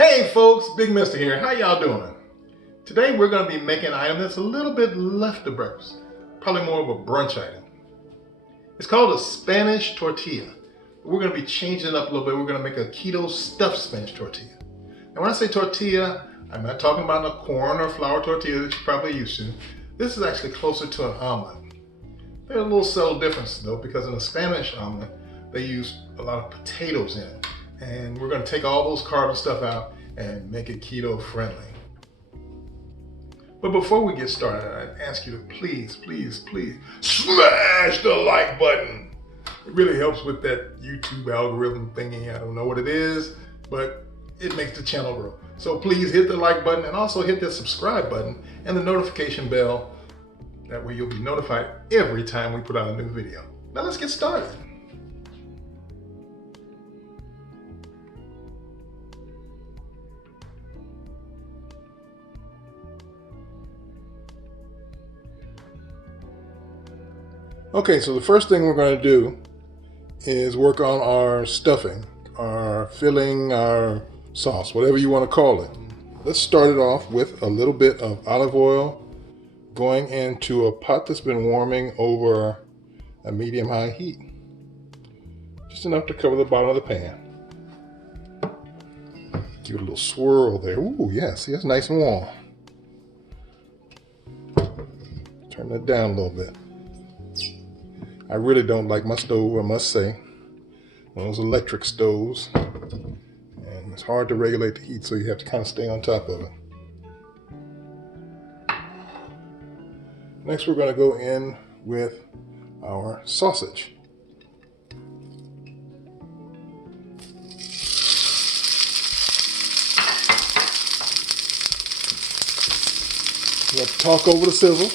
Hey folks, Big Mister here. How y'all doing? Today we're going to be making an item that's a little bit left of breakfast. Probably more of a brunch item. It's called a Spanish tortilla. We're going to be changing it up a little bit. We're going to make a keto stuffed Spanish tortilla. And when I say tortilla, I'm not talking about a corn or flour tortilla that you're probably used to. This is actually closer to an omelet. There's a little subtle difference though, because in a Spanish omelet, they use a lot of potatoes in it. And we're going to take all those carbs and stuff out and make it keto friendly. But before we get started, I'd ask you to please smash the like button. It really helps with that YouTube algorithm thingy. I don't know what it is, but it makes the channel grow. So please hit the like button and also hit the subscribe button and the notification bell. That way you'll be notified every time we put out a new video. Now let's get started. Okay, so the first thing we're going to do is work on our stuffing, our filling, our sauce, whatever you want to call it. Let's start it off with a little bit of olive oil going into a pot that's been warming over a medium-high heat. Just enough to cover the bottom of the pan. Give it a little swirl there. Ooh, yeah, see, that's nice and warm. Turn that down a little bit. I really don't like my stove, I must say. One of those electric stoves. And it's hard to regulate the heat, so you have to kind of stay on top of it. Next, we're going to go in with our sausage. We're going to talk over the sizzle.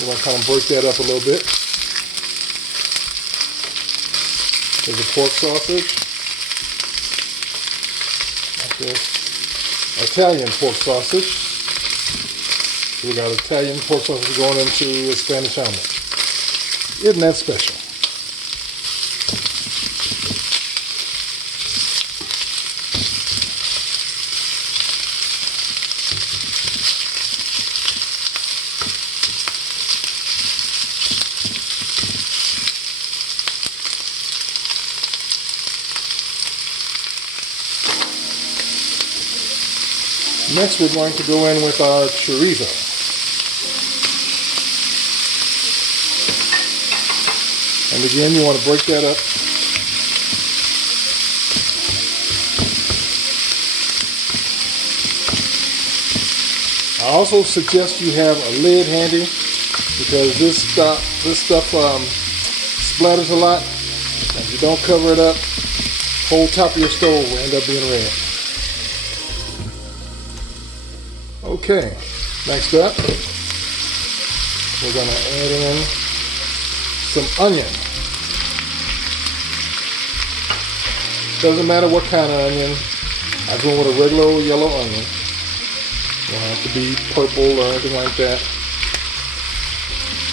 We're going to kind of break that up a little bit. There's a pork sausage. Like this. Italian pork sausage. So we got Italian pork sausage going into a Spanish omelet. Isn't that special? Next, we're going to go in with our chorizo. And again, you want to break that up. I also suggest you have a lid handy because this stuff splatters a lot. And if you don't cover it up, the whole top of your stove will end up being red. Okay, next up, we're going to add in some onion. Doesn't matter what kind of onion. I go with a regular old yellow onion. Don't have to be purple or anything like that.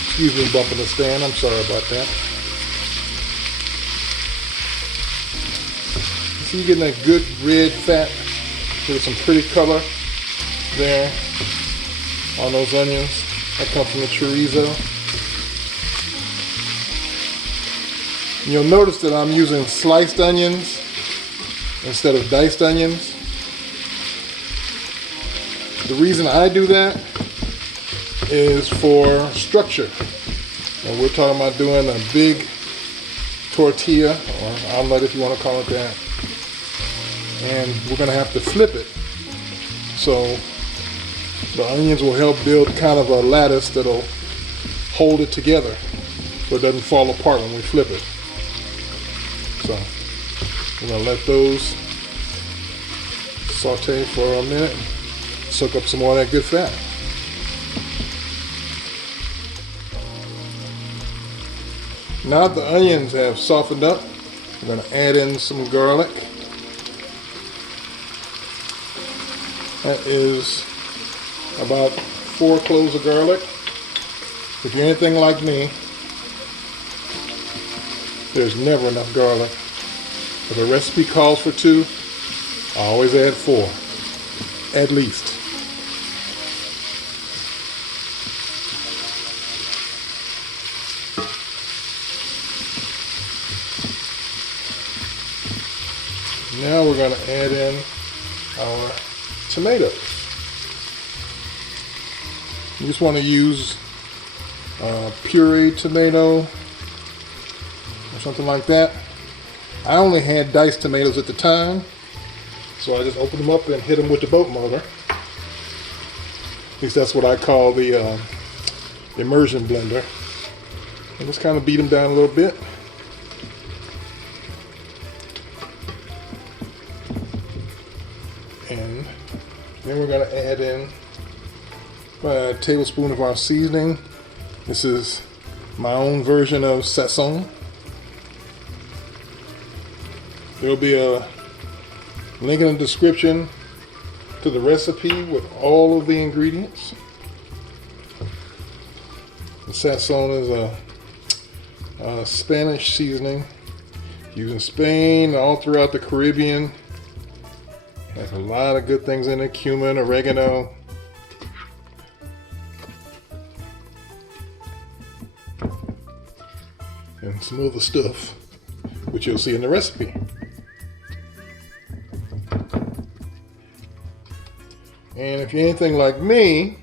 Excuse me bumping the stand, I'm sorry about that. So you're getting a good red fat with some pretty color there on those onions that come from the chorizo. And you'll notice that I'm using sliced onions instead of diced onions. The reason I do that is for structure. And we're talking about doing a big tortilla or omelet if you want to call it that. And we're going to have to flip it. So the onions will help build kind of a lattice that'll hold it together so it doesn't fall apart when we flip it. So we're going to let those saute for a minute, soak up some more of that good fat. Now that the onions have softened up, we're going to add in some garlic. That is about 4 cloves of garlic. If you're anything like me, there's never enough garlic. If a recipe calls for 2, I always add 4, at least. Now we're going to add in our tomatoes. You just want to use pureed tomato or something like that. I only had diced tomatoes at the time, so I just opened them up and hit them with the boat motor. At least that's what I call the immersion blender. And just kind of beat them down a little bit. And then we're going to add in a tablespoon of our seasoning. This is my own version of sazon. There will be a link in the description to the recipe with all of the ingredients. The sazon is a Spanish seasoning used in Spain, all throughout the Caribbean. Has a lot of good things in it: cumin, oregano. And some other stuff, which you'll see in the recipe. And if you're anything like me,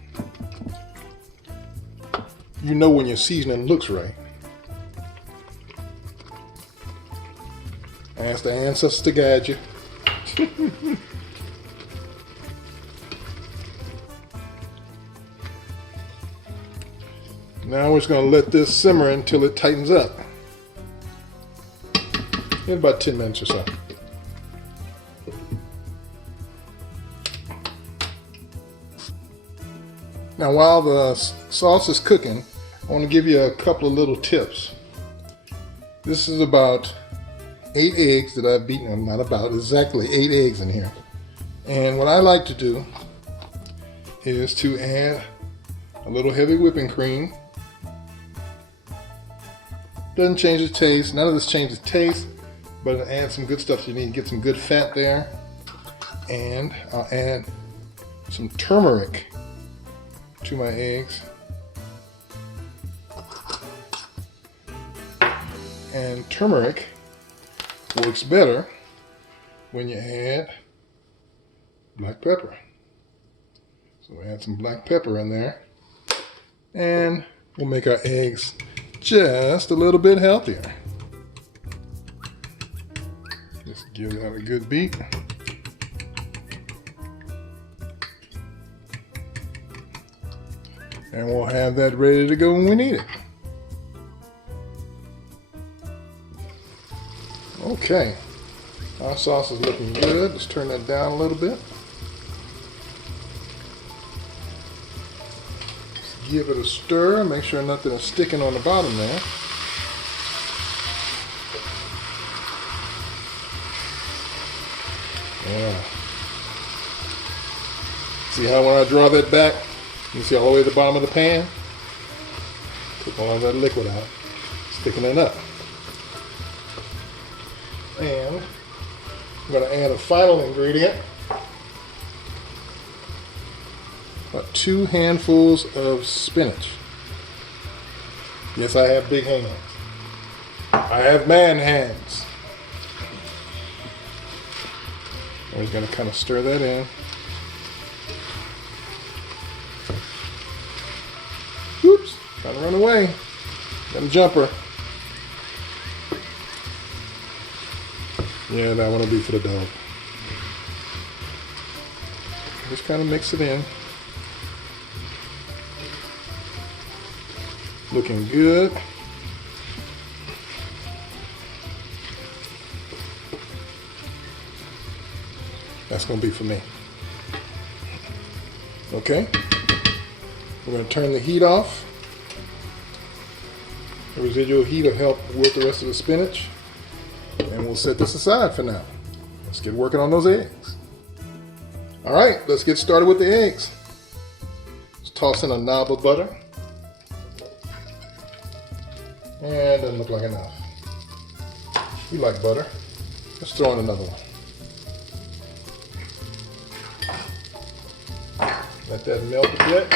you know when your seasoning looks right. Ask the ancestors to guide you. Now we're just going to let this simmer until it tightens up. In about 10 minutes or so. Now while the sauce is cooking, I want to give you a couple of little tips. This is about 8 eggs that I've beaten. Not about, exactly 8 eggs in here. And what I like to do is to add a little heavy whipping cream. Doesn't change the taste. None of this changes taste, but it adds some good stuff. You need to get some good fat there. And I'll add some turmeric to my eggs. And turmeric works better when you add black pepper. So we add some black pepper in there, and we'll make our eggs just a little bit healthier. Just give that a good beat. And we'll have that ready to go when we need it. Okay, our sauce is looking good. Let's turn that down a little bit. Give it a stir, make sure nothing is sticking on the bottom there. Yeah. See how when I draw that back, you see all the way at the bottom of the pan? Took all of that liquid out, sticking it up. And I'm going to add a final ingredient. About 2 handfuls of spinach. Yes, I have big hands. I have man hands. We're going to kind of stir that in. Oops, trying to run away. Got a jumper. Yeah, that one will be for the dog. Just kind of mix it in. Looking good. That's going to be for me. Okay. We're going to turn the heat off. The residual heat will help with the rest of the spinach. And we'll set this aside for now. Let's get working on those eggs. All right, let's get started with the eggs. Let's toss in a knob of butter. And doesn't look like enough. You like butter. Let's throw in another one. Let that melt a bit.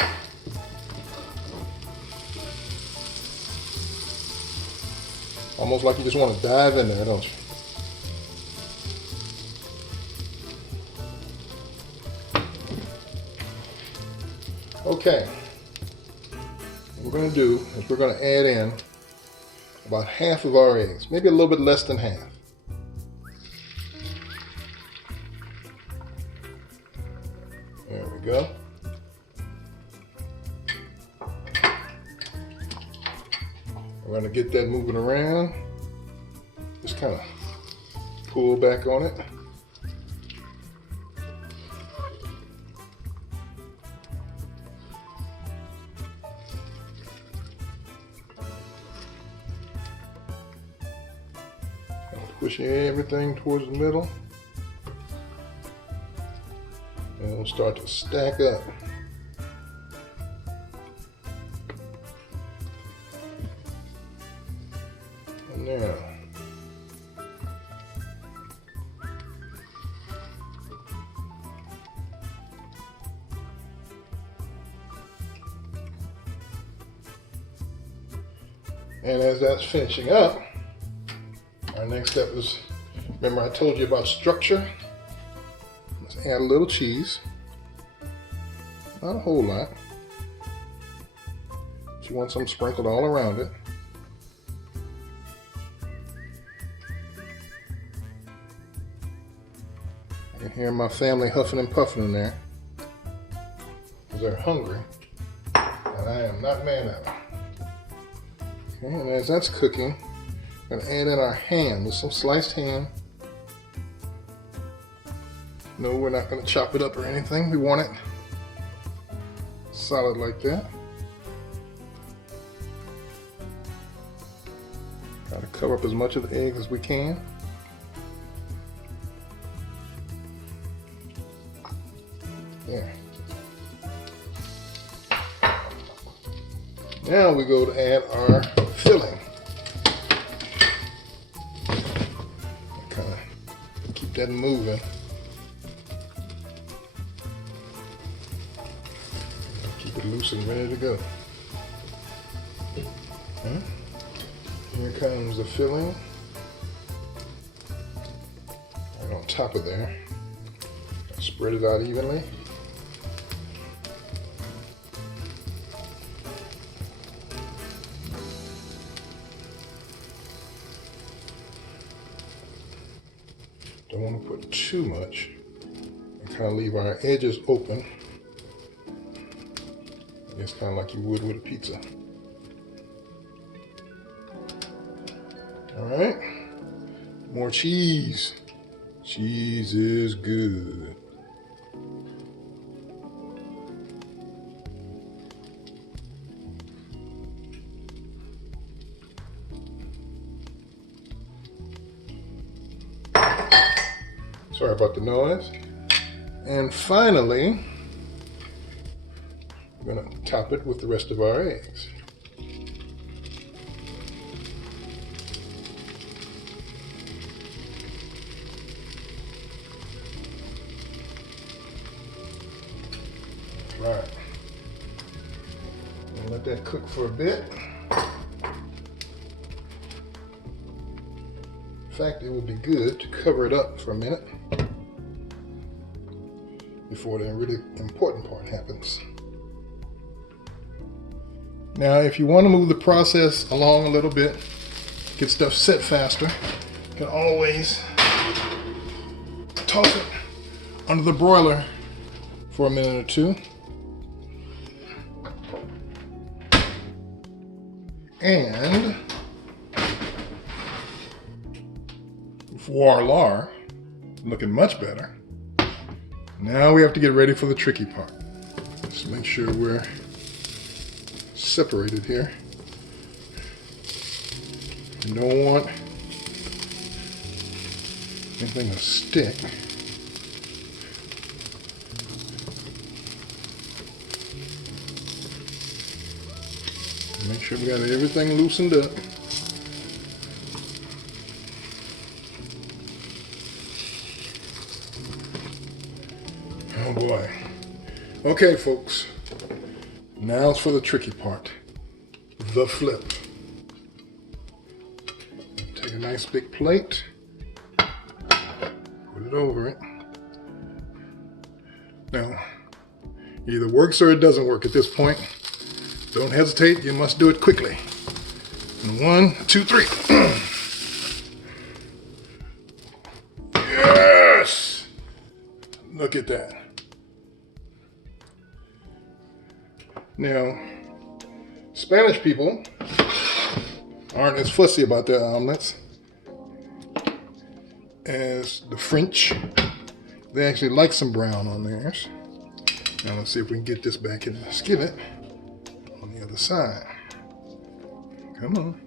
Almost like you just want to dive in there, don't you? Okay. What we're going to do is we're going to add in about half of our eggs, maybe a little bit less than half. There we go. We're going to get that moving around. Just kind of pull back on it. Push everything towards the middle. And it'll start to stack up. And now, and as that's finishing up, our next step is, remember I told you about structure? Let's add a little cheese. Not a whole lot. But you want some sprinkled all around it. I can hear my family huffing and puffing in there because they're hungry, and I am not mad at them. Okay, and as that's cooking, we're going to add in our ham, with some sliced ham. No, we're not going to chop it up or anything. We want it solid like that. Try to cover up as much of the egg as we can. There. Now we go to add our filling. Kind of keep that moving. Keep it loose and ready to go. Okay. Here comes the filling. Right on top of there. Spread it out evenly. Don't want to put too much and kind of leave our edges open. I guess kind of like you would with a pizza. All right, more cheese. Cheese is good. Sorry about the noise. And finally, we're going to top it with the rest of our eggs. Right. And let that cook for a bit. In fact, it would be good to cover it up for a minute before the really important part happens. Now, if you want to move the process along a little bit, get stuff set faster, you can always toss it under the broiler for a minute or two. And voila, looking much better. Now we have to get ready for the tricky part. Just make sure we're separated here. You don't want anything to stick. Make sure we got everything loosened up. Oh boy. Okay, folks. Now it's for the tricky part. The flip. Take a nice big plate. Put it over it. Now, it either works or it doesn't work at this point. Don't hesitate, you must do it quickly. And 1, 2, 3. Yes! Look at that. Now, Spanish people aren't as fussy about their omelets as the French. They actually like some brown on theirs. Now let's see if we can get this back in the skillet on the other side. Come on.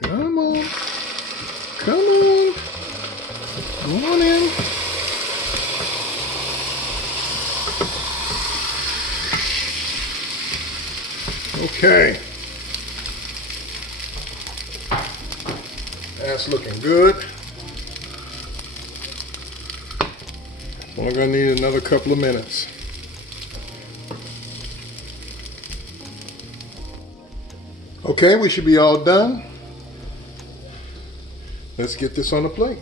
Come on. Come on. Come on in. Okay. That's looking good. Only gonna need another couple of minutes. Okay, we should be all done. Let's get this on the plate.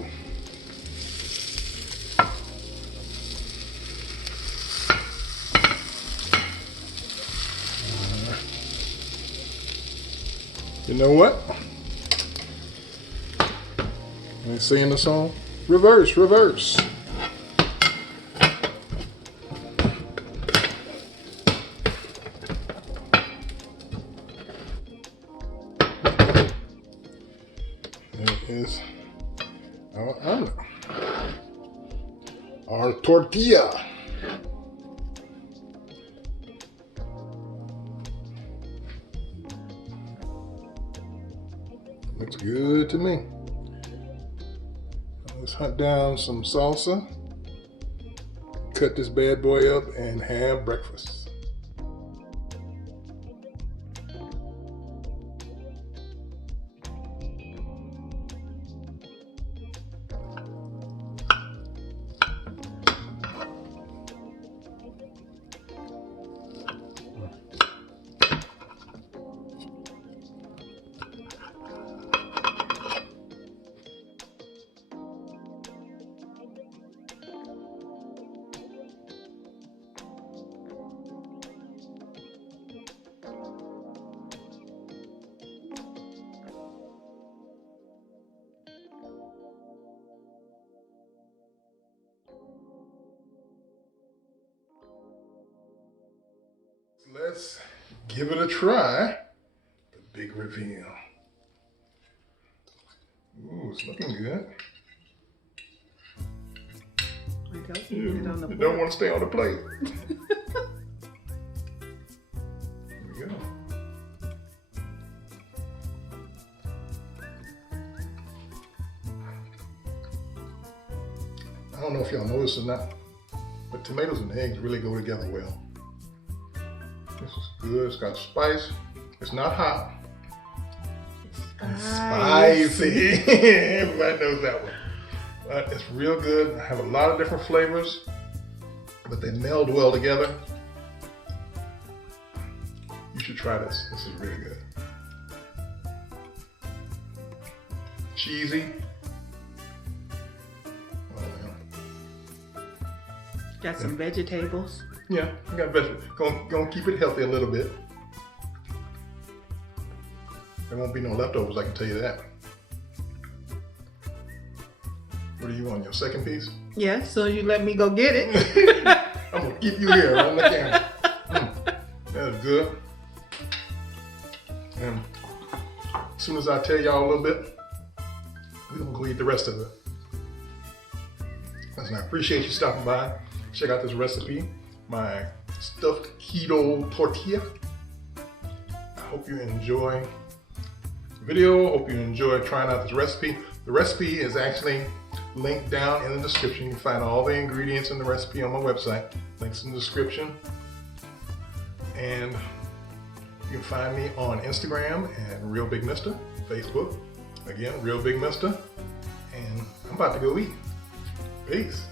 You know what? They singing the song? Reverse, reverse. There is our omelet. Our tortilla. Looks good to me. Let's hunt down some salsa, cut this bad boy up, and have breakfast. Let's give it a try. The big reveal. Ooh, it's looking good. You don't want to stay on the plate. There we go. I don't know if y'all noticed or not, but tomatoes and eggs really go together well. This is good. It's got spice. It's not hot. It's spicy. Everybody knows that one. But it's real good. I have a lot of different flavors, but they meld well together. You should try this. This is really good. Cheesy. Oh, yeah. Got some vegetables. Yeah, I got vegetables. Gonna keep it healthy a little bit. There won't be no leftovers, I can tell you that. What do you want, your second piece? Yeah, so you let me go get it. I'm gonna keep you here on the camera. That's good. And as soon as I tell y'all a little bit, we're gonna go eat the rest of it. Listen, I appreciate you stopping by. Check out this recipe, my stuffed keto tortilla. I hope you enjoy the video. Hope you enjoy trying out this recipe. The recipe is actually linked down in the description. You can find all the ingredients in the recipe on my website. Links in the description. And you can find me on Instagram at Real Big Mister, Facebook, again, Real Big Mister. And I'm about to go eat. Peace.